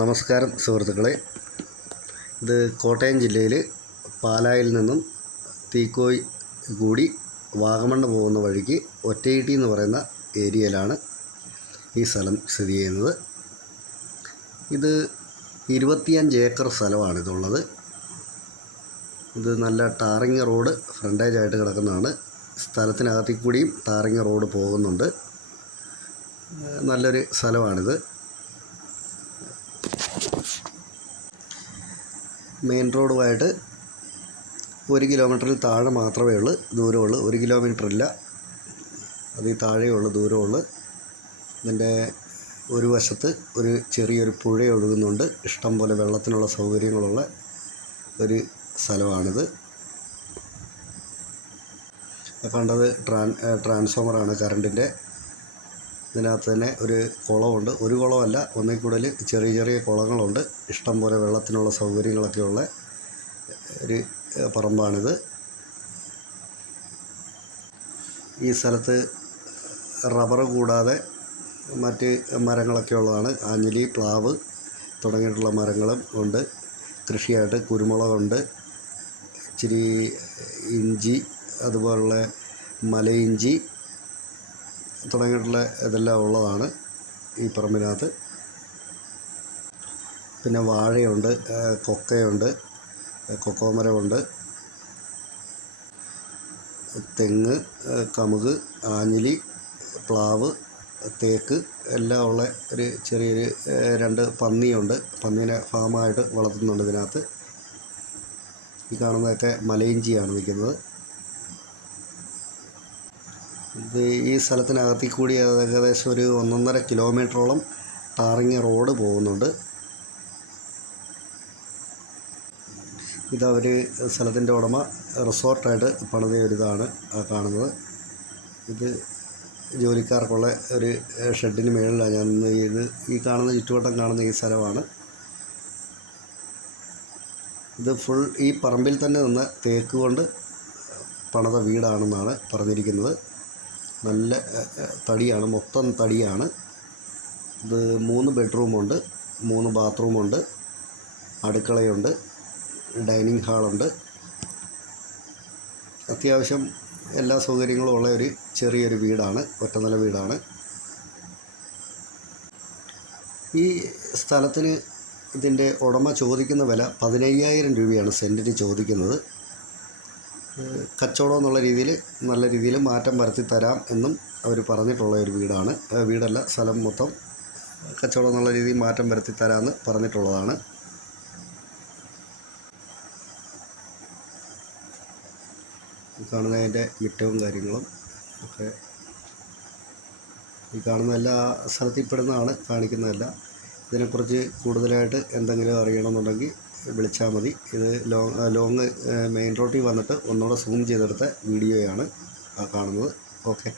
നമസ്കാരം സുഹൃത്തുക്കളെ. ഇത് കോട്ടയം ജില്ലയിൽ പാലായിൽ നിന്നും തീക്കോയി കൂടി വാഗമണ്ണ് പോകുന്ന വഴിക്ക് ഒറ്റയിട്ടി എന്ന് പറയുന്ന ഏരിയയിലാണ് ഈ സ്ഥലം സ്ഥിതി ചെയ്യുന്നത്. ഇത് ഇരുപത്തിയഞ്ച് ഏക്കർ സ്ഥലമാണ് ഇതുള്ളത്. ഇത് നല്ല ടാറിങ് റോഡ് ഫ്രണ്ടേജ് ആയിട്ട് കിടക്കുന്നതാണ്. സ്ഥലത്തിനകത്തിൽ കൂടിയും ടാറിങ് റോഡ് പോകുന്നുണ്ട്. നല്ലൊരു സ്ഥലമാണിത്. മെയിൻ റോഡുമായിട്ട് ഒരു കിലോമീറ്ററിൽ താഴെ മാത്രമേ ഉള്ളൂ ദൂരമുള്ളൂ. ഒരു കിലോമീറ്റർ ഇല്ല. അതിൽ താഴെയുള്ള ദൂരമുള്ളൂ. ഇതിന്റെ ഒരു വശത്ത് ഒരു ചെറിയൊരു പുഴ ഒഴുകുന്നുണ്ട്. ഇഷ്ടം പോലെ വെള്ളത്തിനുള്ള സൗകര്യങ്ങളുള്ള ഒരു സ്ഥലമാണിത്. കണ്ടത് ട്രാൻ ട്രാൻസ്ഫോമറാണ് കറണ്ടിന്റെ. ഇതിനകത്ത് തന്നെ ഒരു കുളമുണ്ട് ഒരു കുളമല്ല ഒന്നിൽ കൂടുതൽ ചെറിയ ചെറിയ കുളങ്ങളുണ്ട്. ഇഷ്ടം പോലെ വെള്ളത്തിനുള്ള സൗകര്യങ്ങളൊക്കെ ഉള്ള ഒരു പറമ്പാണിത്. ഈ സ്ഥലത്ത് റബ്ബർ കൂടാതെ മറ്റ് മരങ്ങളൊക്കെ ഉള്ളതാണ്. ആഞ്ഞിലി പ്ലാവ് തുടങ്ങിയിട്ടുള്ള മരങ്ങളും ഉണ്ട്. കൃഷിയായിട്ട് കുരുമുളകുണ്ട്. ഇച്ചിരി ഇഞ്ചി അതുപോലുള്ള മലയിഞ്ചി തുടങ്ങിയിട്ടുള്ള ഇതെല്ലാം ഉള്ളതാണ് ഈ പറമ്പിനകത്ത്. പിന്നെ വാഴയുണ്ട് കൊക്കയുണ്ട് കൊക്കോമരമുണ്ട് കൊക്കോ മരമുണ്ട് തെങ്ങ് കമുക് ആഞ്ഞിലി പ്ലാവ് തേക്ക് എല്ലാം ഉള്ള ഒരു ചെറിയൊരു രണ്ട് പന്നിയുണ്ട്. പന്നീനെ ഫാമായിട്ട് വളർത്തുന്നുണ്ട് ഇതിനകത്ത്. ഈ കാണുന്നതൊക്കെ മലയിഞ്ചിയാണ് നിൽക്കുന്നത് ഇത് ഈ സ്ഥലത്തിനകത്തിൽ കൂടി ഏകദേശം ഒരു ഒന്നൊന്നര കിലോമീറ്ററോളം ടാറിങ് റോഡ് പോകുന്നുണ്ട്. ഇതവർ സ്ഥലത്തിന്റെ ഉടമ റിസോർട്ടായിട്ട് പണിത ഒരിതാണ് കാണുന്നത്. ഇത് ജോലിക്കാർക്കുള്ള ഒരു ഷെഡിന് മേളിലാണ് ഞാൻ ഇത് ഈ കാണുന്ന ചുറ്റുവട്ടം കാണുന്ന ഈ സ്ഥലമാണ്. ഇത് ഫുൾ ഈ പറമ്പിൽ തന്നെ നിന്ന് തേക്ക് കൊണ്ട് പണിത വീടാണെന്നാണ് പറഞ്ഞിരിക്കുന്നത്. നല്ല തടിയാണ് മൊത്തം തടിയാണ്. ഇത് മൂന്ന് ബെഡ്റൂമുണ്ട് മൂന്ന് ബാത്റൂമുണ്ട് അടുക്കളയുണ്ട് ഡൈനിങ് ഹാളുണ്ട്. അത്യാവശ്യം എല്ലാ സൗകര്യങ്ങളും ഉള്ള ഒരു ചെറിയൊരു വീടാണ് ഒറ്റനില വീടാണ്. ഈ സ്ഥലത്തിന് ഇതിന്റെ ഉടമ ചോദിക്കുന്ന വില പതിനയ്യായിരം രൂപയാണ് സെന്റിന് ചോദിക്കുന്നത്. കച്ചവടം എന്നുള്ള രീതിയിൽ നല്ല രീതിയിൽ മാറ്റം വരുത്തി തരാം എന്നും അവർ പറഞ്ഞിട്ടുള്ള ഒരു വീടാണ്. വീടല്ല സ്ഥലം മൊത്തം കച്ചവടം എന്നുള്ള രീതിയിൽ മാറ്റം വരുത്തി തരാമെന്ന് പറഞ്ഞിട്ടുള്ളതാണ്. കാണുന്ന അതിന്റെ മിറ്റവും കാര്യങ്ങളും ഒക്കെ ഈ കാണുന്ന എല്ലാ സ്ഥലത്തിൽ പെടുന്നതാണ് കാണിക്കുന്നതല്ല. ഇതിനെക്കുറിച്ച് കൂടുതലായിട്ട് എന്തെങ്കിലും അറിയണമെന്നുണ്ടെങ്കിൽ വിളിച്ചാൽ മതി. ഇത് ലോങ് ലോങ് മെയിൻ റോട്ടിൽ വന്നിട്ട് ഒന്നുകൂടെ സൂം ചെയ്തെടുത്ത വീഡിയോയാണ് കാണുന്നത്. ഓക്കെ